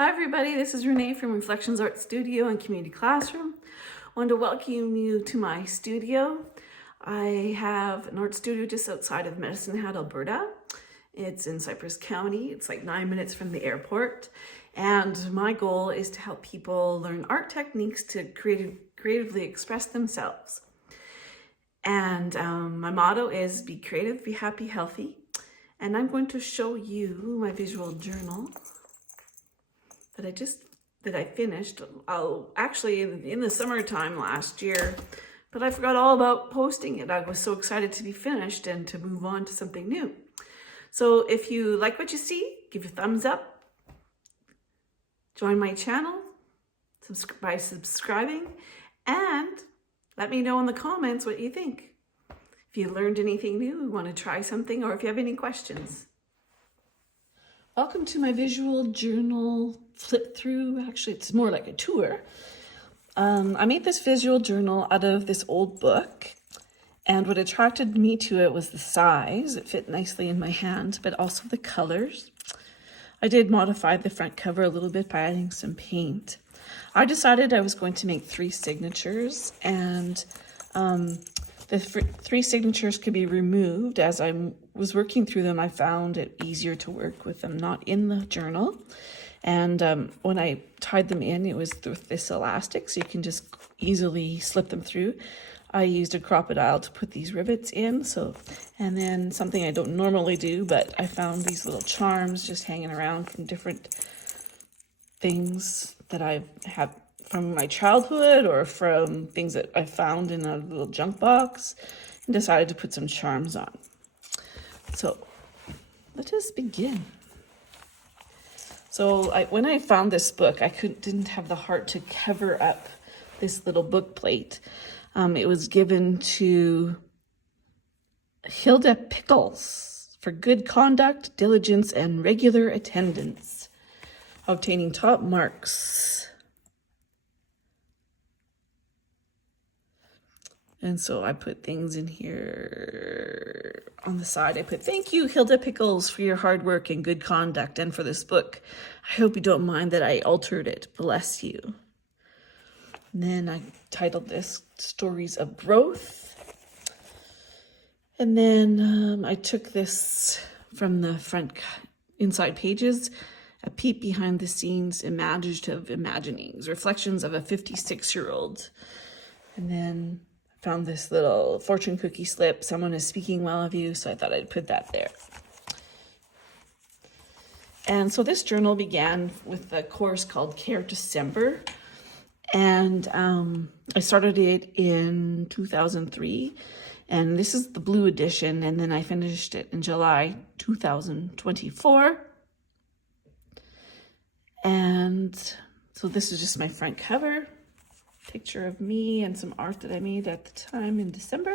Hi everybody, this is Renee from Reflections Art Studio and Community Classroom. I want to welcome you to my studio. I have an art studio just outside of Medicine Hat, Alberta. It's in Cypress County. It's like 9 minutes from the airport. And my goal is to help people learn art techniques to creatively express themselves. And my motto is be creative, be happy, healthy. And I'm going to show you my visual journal that I finished actually in the summertime last year, but I forgot all about posting it. I was so excited to be finished and to move on to something new. So if you like what you see, give a thumbs up, join my channel by subscribing, and let me know in the comments what you think. If you learned anything new, want to try something, or if you have any questions. Welcome to my visual journal flip through. Actually, it's more like a tour. I made this visual journal out of this old book, and what attracted me to it was the size. It fit nicely in my hand, but also the colors. I did modify the front cover a little bit by adding some paint. I decided I was going to make 3 signatures, and the 3 signatures could be removed. As I was working through them, I found it easier to work with them not in the journal. And when I tied them in, it was with this elastic, so you can just easily slip them through. I used a crocodile to put these rivets in. And then something I don't normally do, but I found these little charms just hanging around from different things that I have from my childhood or from things that I found in a little junk box, and decided to put some charms on. So let us begin. So when I found this book, I didn't have the heart to cover up this little book plate. It was given to Hilda Pickles for good conduct, diligence, and regular attendance, obtaining top marks. And so I put things in here on the side. I put, thank you, Hilda Pickles, for your hard work and good conduct and for this book. I hope you don't mind that I altered it. Bless you. And then I titled this Stories of Growth. And then I took this from the front inside pages, a peep behind the scenes, imaginative imaginings, reflections of a 56-year-old. And then found this little fortune cookie slip. Someone is speaking well of you, so I thought I'd put that there. And so this journal began with a course called Care December. And I started it in 2003. And this is the blue edition. And then I finished it in July 2024. And so this is just my front cover. Picture of me and some art that I made at the time in December.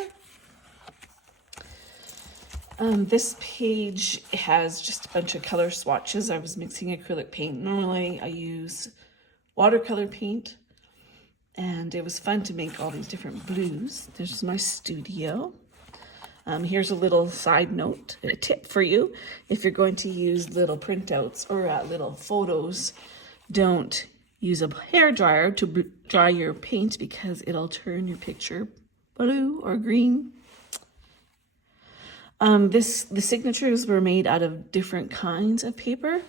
This page has just a bunch of color swatches. I was mixing acrylic paint. Normally I use watercolor paint, and it was fun to make all these different blues. There's my studio. Here's a little side note, a tip for you. If you're going to use little printouts or little photos, don't use a hairdryer to dry your paint because it'll turn your picture blue or green. The signatures were made out of different kinds of paper,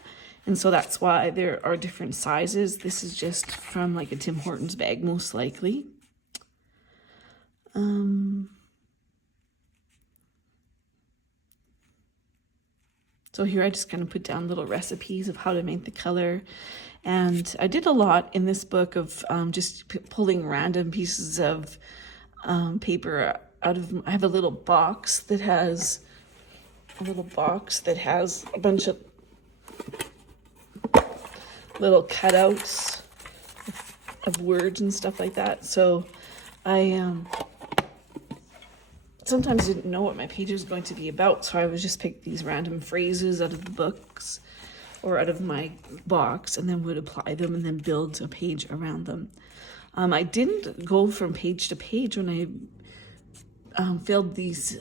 and so that's why there are different sizes. This is just from like a Tim Hortons bag, most likely. So here I just kind of put down little recipes of how to make the color. And I did a lot in this book of just pulling random pieces of paper out of, I have a little box that has a bunch of little cutouts of words and stuff like that. So I sometimes didn't know what my page was going to be about, so I would just pick these random phrases out of the books or out of my box, and then would apply them and then build a page around them. I didn't go from page to page when filled this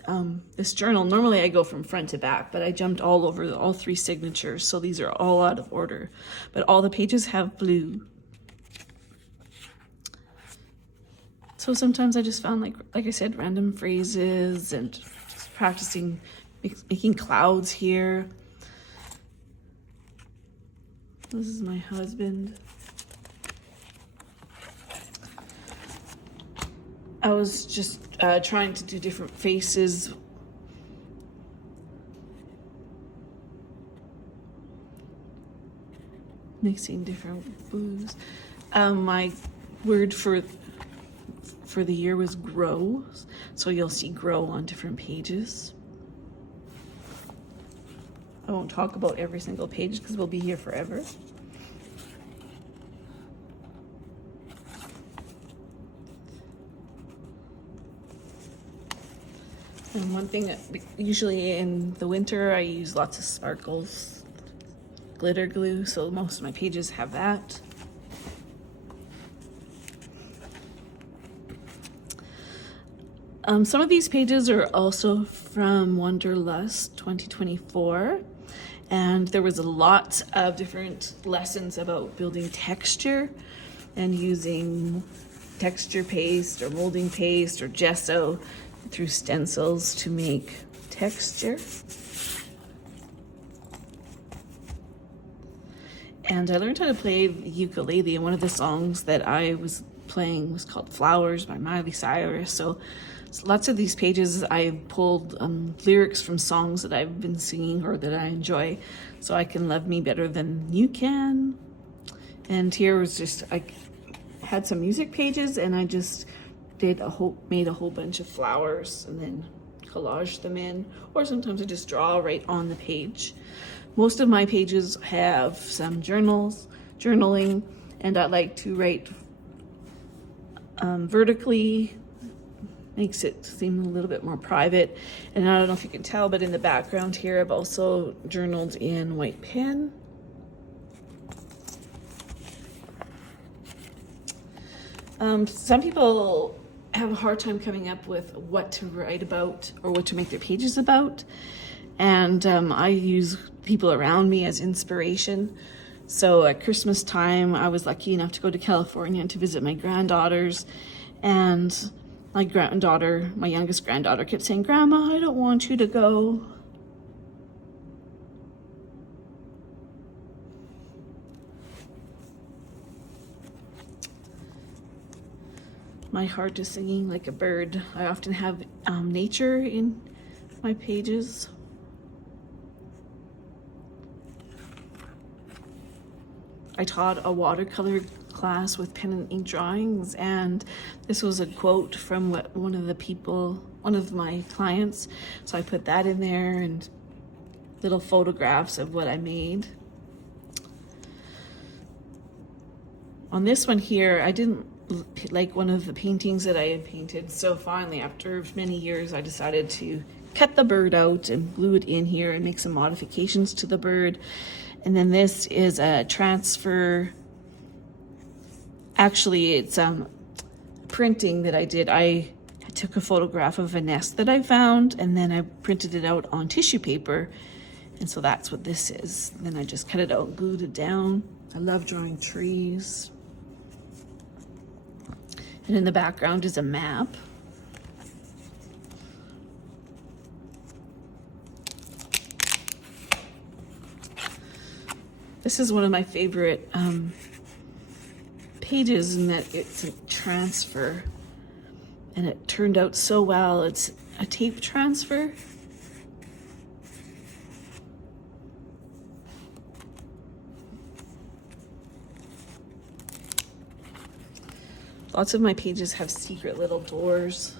journal. Normally I go from front to back, but I jumped all over all 3 signatures, so these are all out of order. But all the pages have blue. So sometimes I just found, like I said, random phrases and just practicing making clouds here. This is my husband. I was just trying to do different faces. Mixing different blues. My word for the year was grow. So you'll see grow on different pages. I won't talk about every single page because we'll be here forever. And one thing, usually in the winter, I use lots of sparkles, glitter glue, so most of my pages have that. Some of these pages are also from Wanderlust 2024, and there was a lot of different lessons about building texture and using texture paste or molding paste or gesso through stencils to make texture. And I learned how to play the ukulele, and one of the songs that I was playing was called Flowers by Miley Cyrus. So lots of these pages I pulled lyrics from songs that I've been singing or that I enjoy, so I can love me better than you can. And here was just, I had some music pages and I just made a whole bunch of flowers and then collaged them in, or sometimes I just draw right on the page. Most of my pages have some journaling, and I like to write vertically. Makes it seem a little bit more private. And I don't know if you can tell, but in the background here, I've also journaled in white pen. Some people have a hard time coming up with what to write about or what to make their pages about. And I use people around me as inspiration. So at Christmas time, I was lucky enough to go to California to visit my granddaughters, and my youngest granddaughter kept saying, "Grandma, I don't want you to go." My heart is singing like a bird. I often have nature in my pages. I taught a watercolor class with pen and ink drawings, and this was a quote from one of my clients, so I put that in there and little photographs of what I made. On this one here, I didn't like one of the paintings that I had painted, so finally after many years I decided to cut the bird out and glue it in here and make some modifications to the bird. And then this is a transfer. Actually, it's printing that I did. I took a photograph of a nest that I found, and then I printed it out on tissue paper. And so that's what this is. Then I just cut it out and glued it down. I love drawing trees. And in the background is a map. This is one of my favorite pages in that it's a transfer, and it turned out so well. It's a tape transfer. Lots of my pages have secret little doors.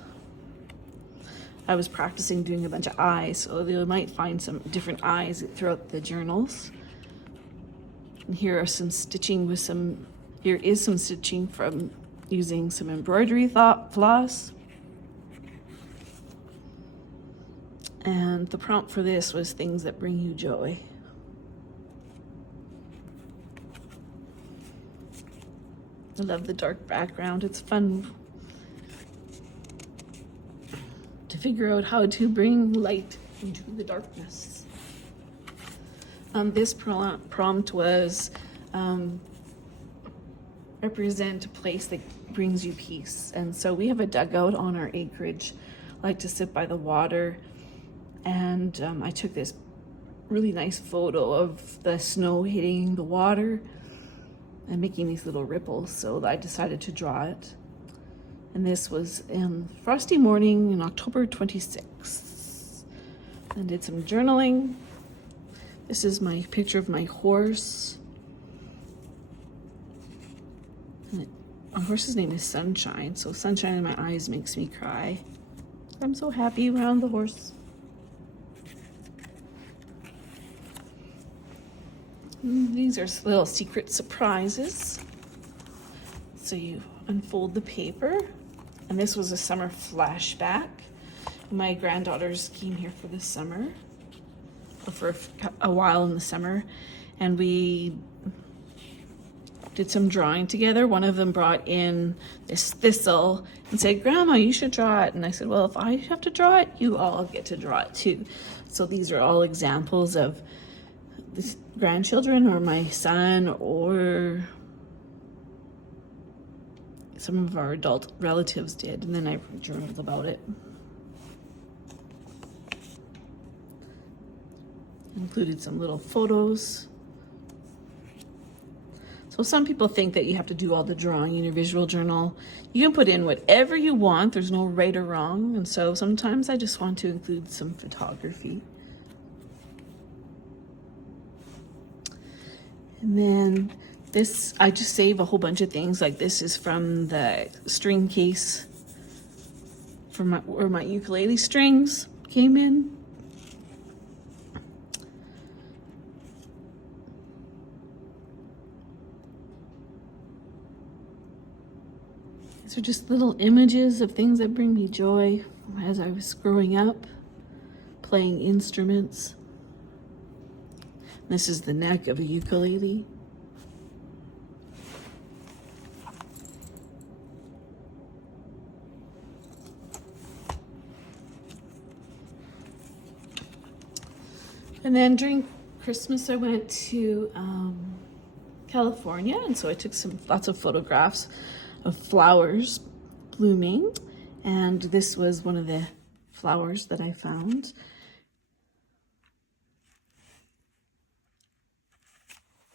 I was practicing doing a bunch of eyes, so you might find some different eyes throughout the journals. And here is some stitching from using some embroidery floss. And the prompt for this was things that bring you joy. I love the dark background. It's fun figure out how to bring light into the darkness. This prompt was represent a place that brings you peace. And so we have a dugout on our acreage. I like to sit by the water, and I took this really nice photo of the snow hitting the water and making these little ripples, so I decided to draw it. And this was in frosty morning in October 26th. And did some journaling. This is my picture of my horse. And my horse's name is Sunshine, so sunshine in my eyes makes me cry. I'm so happy around the horse. These are little secret surprises. So you unfold the paper, and this was a summer flashback. My granddaughters came here for the summer, for a while in the summer, and we did some drawing together. One of them brought in this thistle and said, "Grandma, you should draw it." And I said, "Well, if I have to draw it, you all get to draw it too." So these are all examples of the grandchildren or my son or some of our adult relatives did, and then I journaled about it. Included some little photos. So some people think that you have to do all the drawing in your visual journal. You can put in whatever you want. There's no right or wrong. And so sometimes I just want to include some photography. And then this, I just save a whole bunch of things. Like this is from the string case for where my ukulele strings came in. These are just little images of things that bring me joy as I was growing up, playing instruments. This is the neck of a ukulele. And then during Christmas, I went to California, and so I took lots of photographs of flowers blooming, and this was one of the flowers that I found.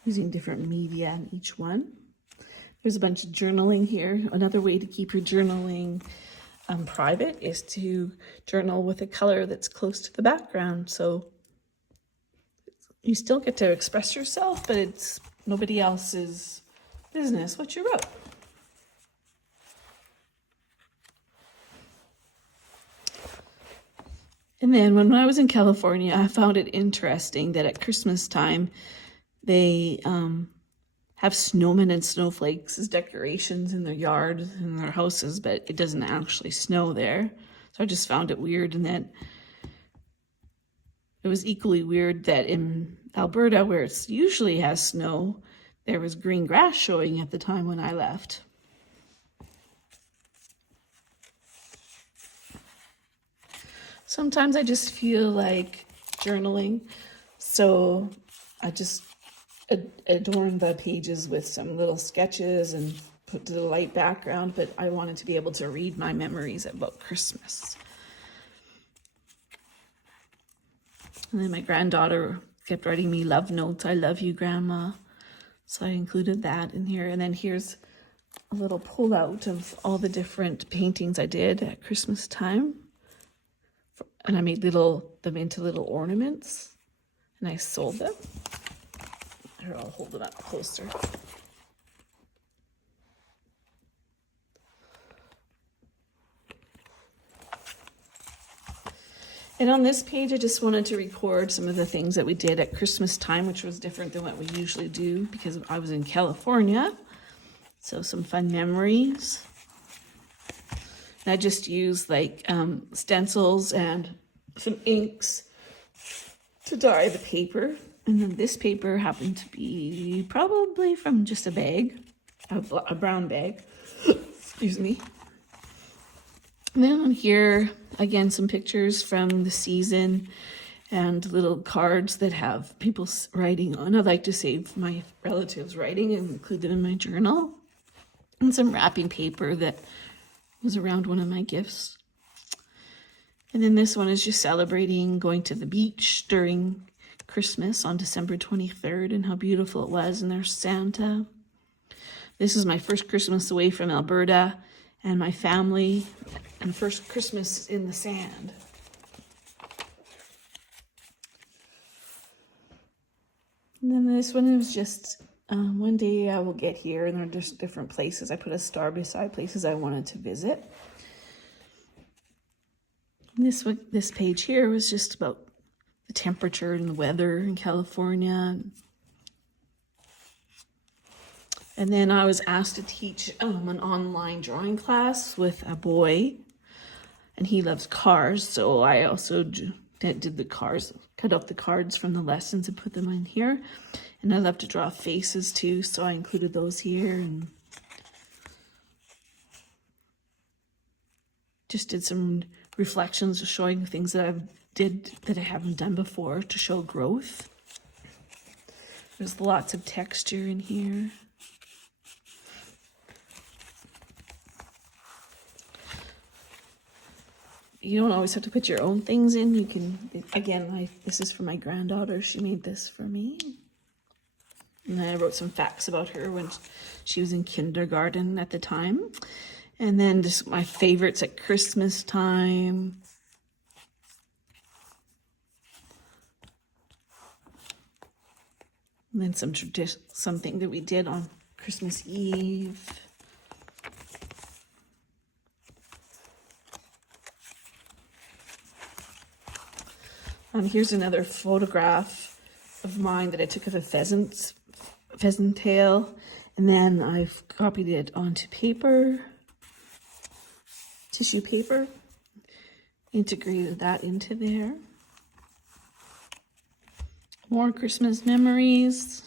Using different media in each one. There's a bunch of journaling here. Another way to keep your journaling private is to journal with a color that's close to the background. So you still get to express yourself, but it's nobody else's business what you wrote. And then when I was in California, I found it interesting that at Christmas time, they have snowmen and snowflakes as decorations in their yard and their houses, but it doesn't actually snow there. So I just found it weird, and that it was equally weird that in Alberta, where it usually has snow, there was green grass showing at the time when I left. Sometimes I just feel like journaling, so I just adorn the pages with some little sketches and put the light background, but I wanted to be able to read my memories about Christmas. And then my granddaughter kept writing me love notes. "I love you, Grandma." So I included that in here. And then here's a little pullout of all the different paintings I did at Christmas time. And I made them into little ornaments, and I sold them. Here, I'll hold it up closer. And on this page, I just wanted to record some of the things that we did at Christmas time, which was different than what we usually do because I was in California. So some fun memories. And I just used like stencils and some inks to dye the paper. And then this paper happened to be probably from just a bag, a brown bag, excuse me. And then on here, again, some pictures from the season and little cards that have people's writing on. I like to save my relatives' writing and include them in my journal. And some wrapping paper that was around one of my gifts. And then this one is just celebrating going to the beach during Christmas on December 23rd and how beautiful it was. And there's Santa. This is my first Christmas away from Alberta and my family, and first Christmas in the sand. And then this one was just one day I will get here, and there are just different places. I put a star beside places I wanted to visit. And this page here was just about the temperature and the weather in California. And then I was asked to teach an online drawing class with a boy, and he loves cars. So I also did the cars, cut out the cards from the lessons and put them in here. And I love to draw faces too, so I included those here and just did some reflections showing things that I haven't done before to show growth. There's lots of texture in here. You don't always have to put your own things in. You can, again, this is for my granddaughter. She made this for me. And I wrote some facts about her when she was in kindergarten at the time. And then just my favorites at Christmas time. And then something that we did on Christmas Eve. Here's another photograph of mine that I took of a pheasant tail, and then I've copied it onto paper, tissue paper, integrated that into there. More Christmas memories.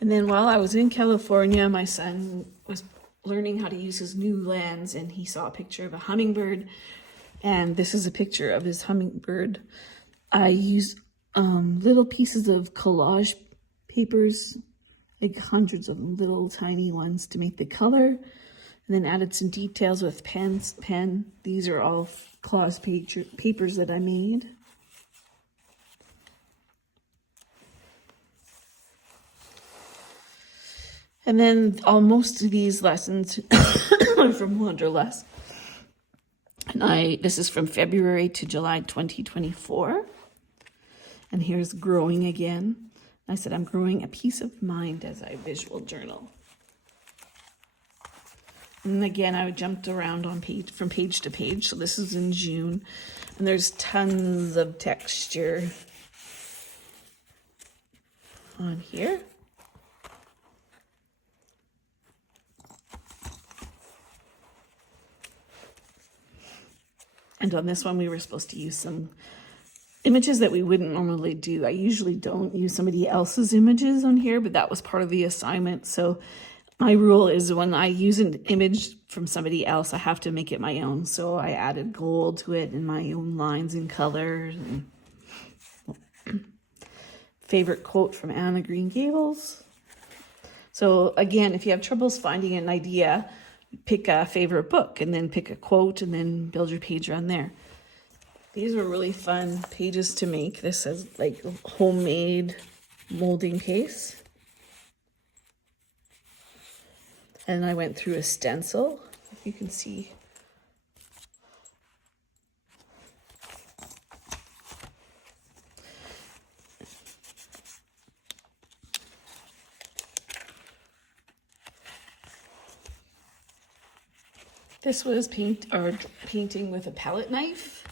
And then while I was in California, my son was learning how to use his new lens, and he saw a picture of a hummingbird, and this is a picture of his hummingbird. I used little pieces of collage papers, like hundreds of little tiny ones, to make the color, and then added some details with pen. These are all collage papers that I made. And then most of these lessons are from Wanderlust. And this is from February to July 2024. And here's growing again. I said I'm growing a peace of mind as I visual journal. And again, I jumped around from page to page. So this is in June. And there's tons of texture on here. And on this one, we were supposed to use some images that we wouldn't normally do. I usually don't use somebody else's images on here, but that was part of the assignment. So my rule is when I use an image from somebody else, I have to make it my own. So I added gold to it and my own lines and colors. And favorite quote from Anne of Green Gables. So again, if you have troubles finding an idea, pick a favorite book and then pick a quote and then build your page around there. These were really fun pages to make. This is like a homemade molding case. And I went through a stencil, if you can see. This was painting with a palette knife.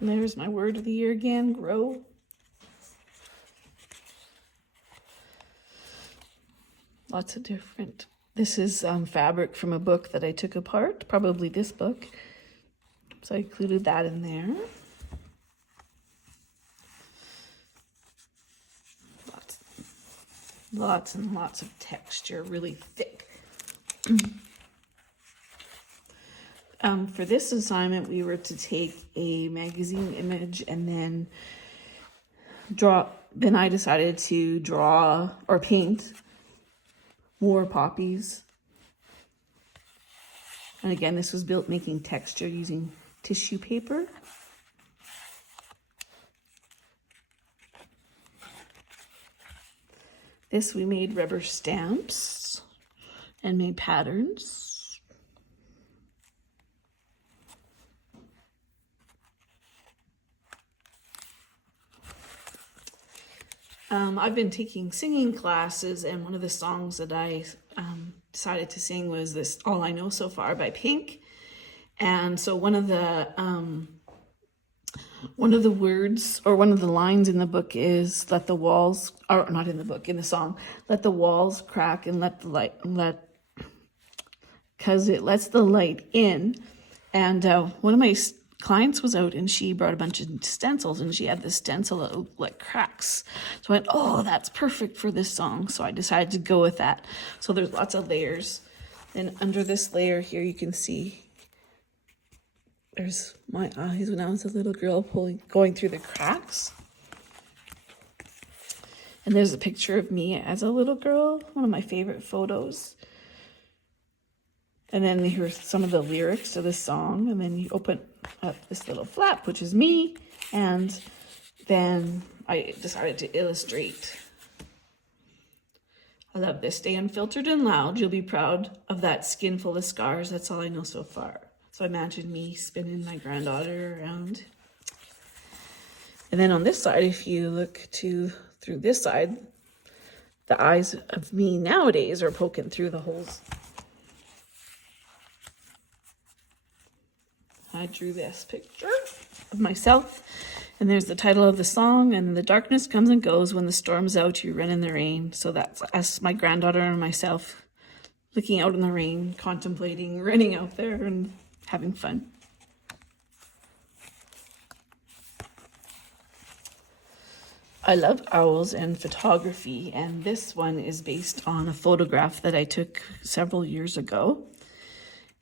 And there's my word of the year again, grow. Lots of different. This is fabric from a book that I took apart, probably this book. So I included that in there. Lots and lots of texture, really thick. For this assignment, we were to take a magazine image and then draw. Then I decided to draw or paint more poppies. And again, this was built making texture using tissue paper. This we made rubber stamps and made patterns. I've been taking singing classes, and one of the songs that I decided to sing was this All I Know So Far by Pink. And so one of the words or one of the lines in the book is let the walls, or not in the book, in the song, let the walls crack and let the light, because it lets the light in. And one of my clients was out and she brought a bunch of stencils, and she had this stencil that looked like cracks. So I went, oh, that's perfect for this song. So I decided to go with that. So there's lots of layers. And under this layer here, you can see there's my eyes when I was a little girl going through the cracks. And there's a picture of me as a little girl, one of my favorite photos. And then here's some of the lyrics to this song. And then you open up this little flap, which is me. And then I decided to illustrate. I love this day unfiltered and loud. You'll be proud of that skin full of scars. That's all I know so far. So imagine me spinning my granddaughter around. And then on this side, if you look through this side, the eyes of me nowadays are poking through the holes. I drew this picture of myself, and there's the title of the song, and the darkness comes and goes when the storm's out, you run in the rain. So that's us, my granddaughter and myself, looking out in the rain, contemplating, running out there and having fun. I love owls and photography, and this one is based on a photograph that I took several years ago.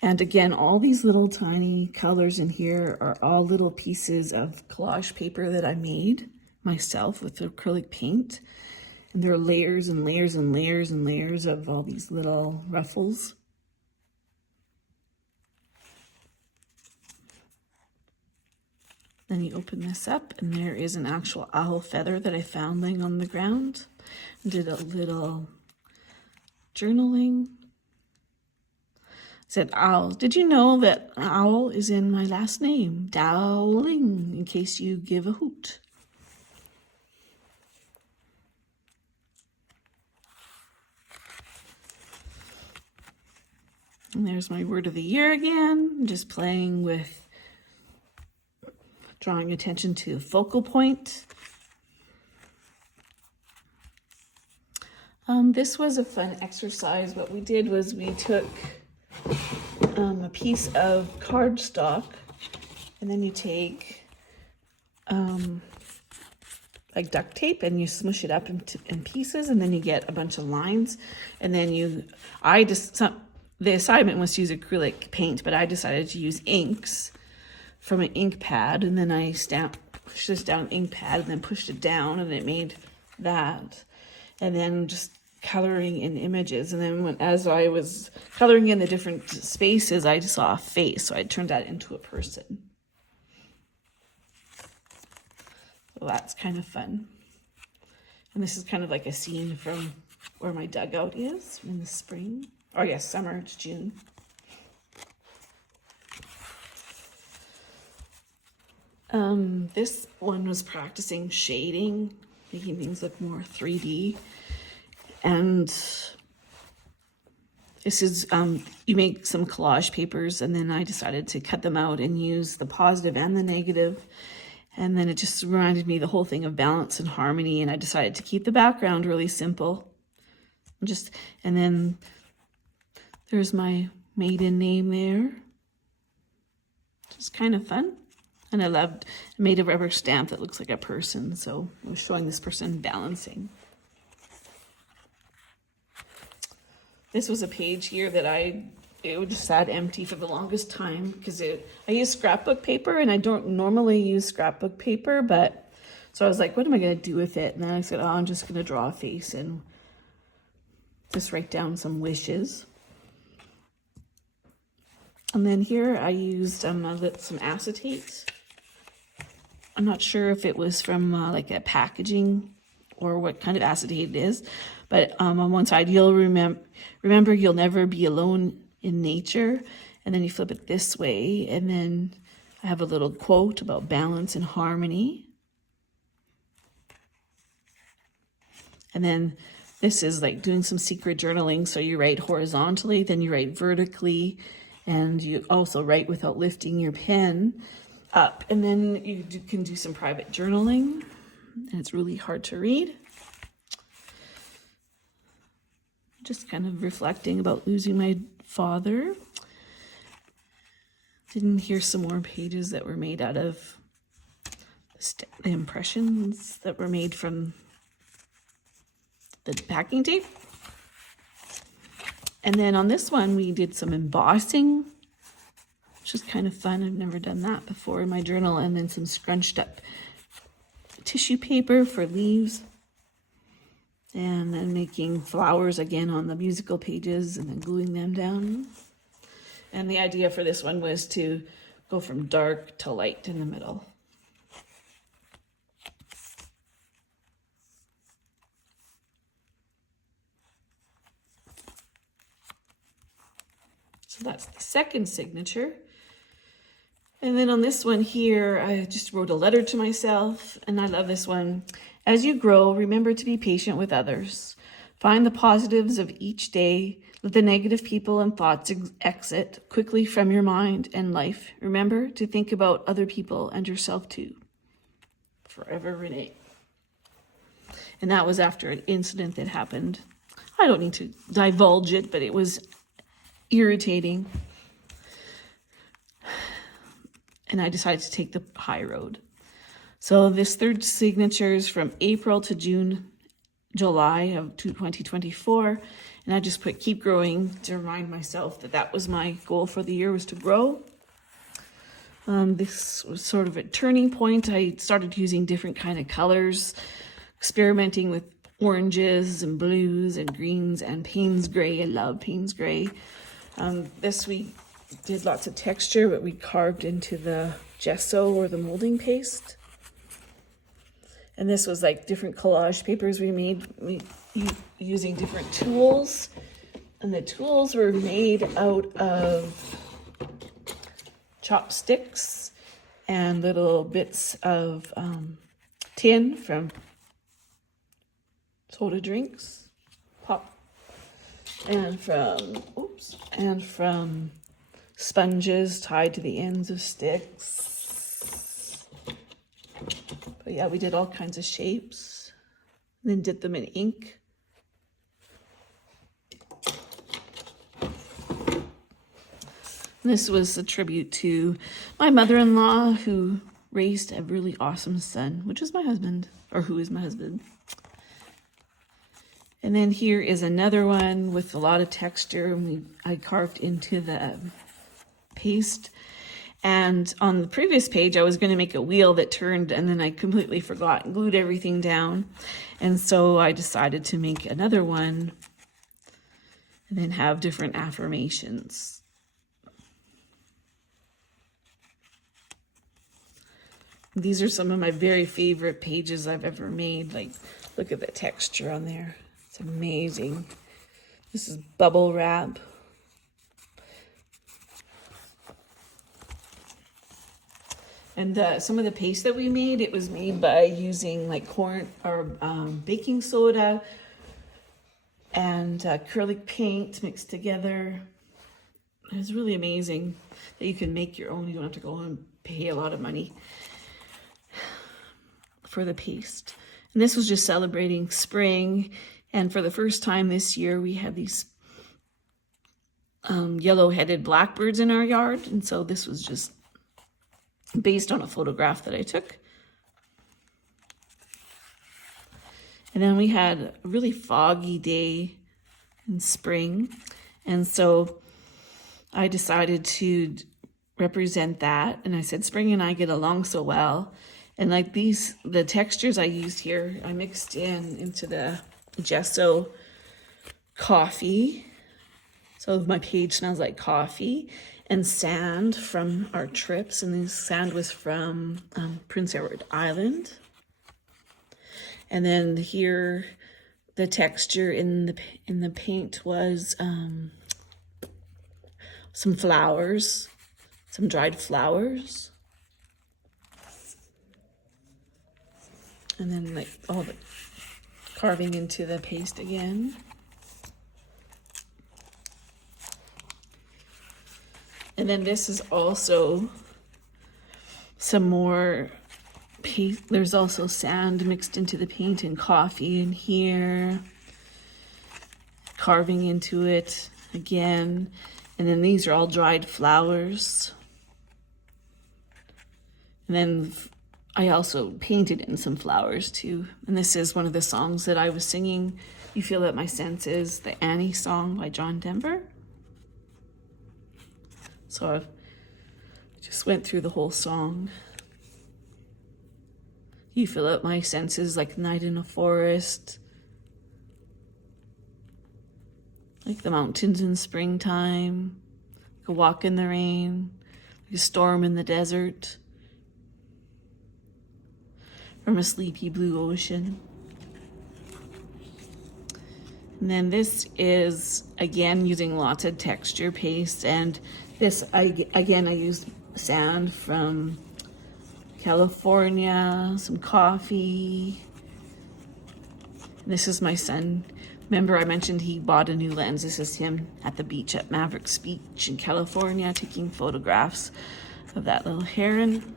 And again, all these little tiny colors in here are all little pieces of collage paper that I made myself with acrylic paint. And there are layers and layers and layers and layers of all these little ruffles. Then you open this up, and there is an actual owl feather that I found laying on the ground. I did a little journaling. Said owl. Did you know that owl is in my last name? Dowling, in case you give a hoot. And there's my word of the year again. I'm just playing with drawing attention to focal point. This was a fun exercise. What we did was we took a piece of cardstock, and then you take like duct tape and you smush it up in pieces, and then you get a bunch of lines. And then the assignment was to use acrylic paint, but I decided to use inks from an ink pad, and then I pushed this down ink pad and then pushed it down, and it made that. And then just coloring in images, and then as I was coloring in the different spaces, I just saw a face, so I turned that into a person. So that's kind of fun. And this is kind of like a scene from where my dugout is in the spring, or yes, summer, it's June. This one was practicing shading, making things look more 3D. And this is, you make some collage papers, and then I decided to cut them out and use the positive and the negative. And then it just reminded me the whole thing of balance and harmony, and I decided to keep the background really simple. And then there's my maiden name there. It's kind of fun. And I made a rubber stamp that looks like a person. So I was showing this person balancing. This was a page here that it was just sat empty for the longest time because I use scrapbook paper, and I don't normally use scrapbook paper, but so I was like, what am I going to do with it? And then I said, oh, I'm just going to draw a face and just write down some wishes. And then here I used some acetate. I'm not sure if it was from like a packaging or what kind of acetate it is, but on one side you'll remember you'll never be alone in nature, and then you flip it this way, and then I have a little quote about balance and harmony. And then this is like doing some secret journaling, so you write horizontally, then you write vertically, and you also write without lifting your pen up, and then you can do some private journaling, and it's really hard to read. Just kind of reflecting about losing my father. Here's some more pages that were made out of the impressions that were made from the packing tape. And then on this one, we did some embossing, which is kind of fun. I've never done that before in my journal. And then some scrunched up tissue paper for leaves. And then making flowers again on the musical pages and then gluing them down. And the idea for this one was to go from dark to light in the middle. So that's the second signature. And then on this one here, I just wrote a letter to myself, and I love this one. As you grow, remember to be patient with others. Find the positives of each day. Let the negative people and thoughts exit quickly from your mind and life. Remember to think about other people and yourself too. Forever, Renee. And that was after an incident that happened. I don't need to divulge it, but it was irritating. And I decided to take the high road. So this third signature is from April to July of 2024. And I just put keep growing to remind myself that that was my goal for the year, was to grow. This was sort of a turning point. I started using different kind of colors, experimenting with oranges and blues and greens and Payne's gray. I love Payne's gray. This we did lots of texture, but we carved into the gesso or the molding paste. And this was like different collage papers we made using different tools. And the tools were made out of chopsticks and little bits of tin from soda drinks, pop, and from sponges tied to the ends of sticks. But yeah, we did all kinds of shapes, then did them in ink. This was a tribute to my mother-in-law, who raised a really awesome son, which is my husband, or who is my husband. And then here is another one with a lot of texture, and I carved into the paste. And on the previous page, I was going to make a wheel that turned, and then I completely forgot and glued everything down. And so I decided to make another one and then have different affirmations. These are some of my very favorite pages I've ever made. Like, look at the texture on there. It's amazing. This is bubble wrap. And some of the paste that we made, it was made by using like corn or baking soda and acrylic paint mixed together. It was really amazing that you can make your own. You don't have to go and pay a lot of money for the paste. And this was just celebrating spring. And for the first time this year, we had these yellow-headed blackbirds in our yard. And so this was just based on a photograph that I took. And then we had a really foggy day in spring. And so I decided to represent that. And I said, spring and I get along so well. And like the textures I used here, I mixed into the gesso coffee. So my page smells like coffee, and sand from our trips. And this sand was from Prince Edward Island. And then here, the texture in the paint was some flowers, some dried flowers. And then like all the carving into the paste again. And then this is also some more paste. There's also sand mixed into the paint and coffee in here. Carving into it again. And then these are all dried flowers. And then I also painted in some flowers too. And this is one of the songs that I was singing. You Feel That My Sense Is, the Annie song by John Denver. So I just went through the whole song. You fill up my senses like night in a forest, like the mountains in springtime, like a walk in the rain, like a storm in the desert, from a sleepy blue ocean. And then this is, again, using lots of texture paste. And this, I used sand from California, some coffee. And this is my son. Remember I mentioned he bought a new lens. This is him at the beach at Mavericks Beach in California, taking photographs of that little heron.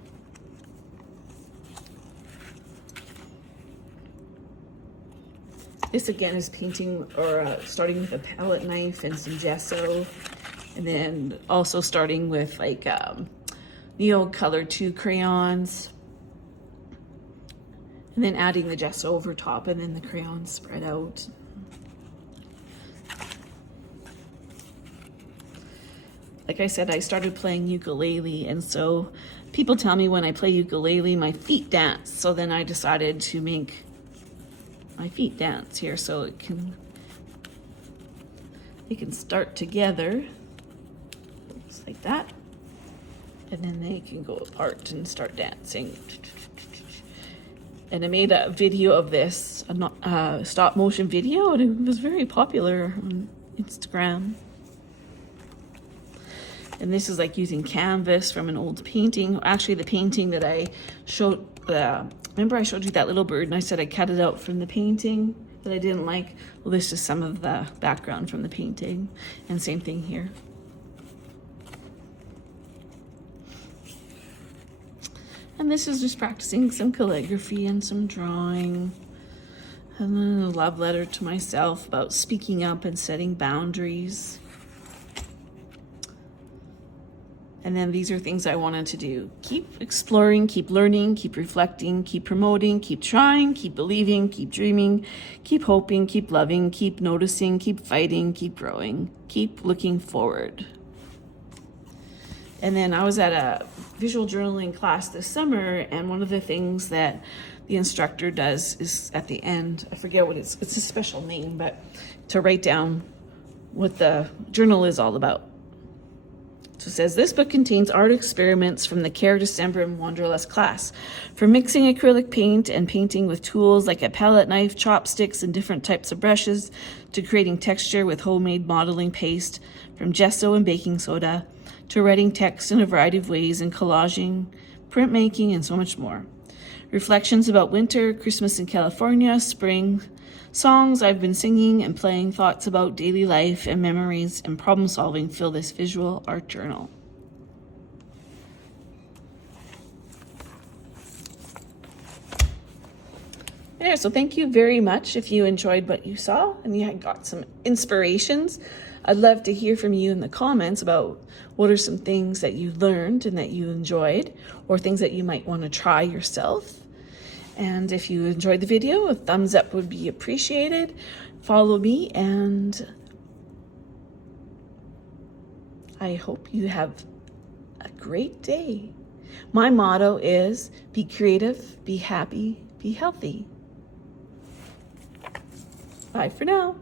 This again is painting or starting with a palette knife and some gesso, and then also starting with like Neo Color 2 crayons, and then adding the gesso over top, and then the crayons spread out. Like I said, I started playing ukulele, and so people tell me when I play ukulele my feet dance, so then I decided to make my feet dance here so they can start together just like that, and then they can go apart and start dancing. And I made a video of this, a stop motion video, and it was very popular on Instagram. And this is like using canvas from an old painting. Actually, the painting that I showed, remember I showed you that little bird and I said I cut it out from the painting that I didn't like? Well, this is some of the background from the painting. And same thing here. And this is just practicing some calligraphy and some drawing. And then a love letter to myself about speaking up and setting boundaries. And then these are things I wanted to do. Keep exploring, keep learning, keep reflecting, keep promoting, keep trying, keep believing, keep dreaming, keep hoping, keep loving, keep noticing, keep fighting, keep growing, keep looking forward. And then I was at a visual journaling class this summer, and one of the things that the instructor does is at the end, I forget what it's a special name, but to write down what the journal is all about. So it says, this book contains art experiments from the Care December and Wanderlust class, from mixing acrylic paint and painting with tools like a palette knife, chopsticks, and different types of brushes, to creating texture with homemade modeling paste, from gesso and baking soda, to writing text in a variety of ways, and collaging, printmaking, and so much more. Reflections about winter, Christmas in California, spring, songs I've been singing and playing, thoughts about daily life and memories and problem solving fill this visual art journal. There, so thank you very much if you enjoyed what you saw and you had got some inspirations. I'd love to hear from you in the comments about what are some things that you learned and that you enjoyed, or things that you might want to try yourself. And if you enjoyed the video, a thumbs up would be appreciated. Follow me, and I hope you have a great day. My motto is be creative, be happy, be healthy. Bye for now.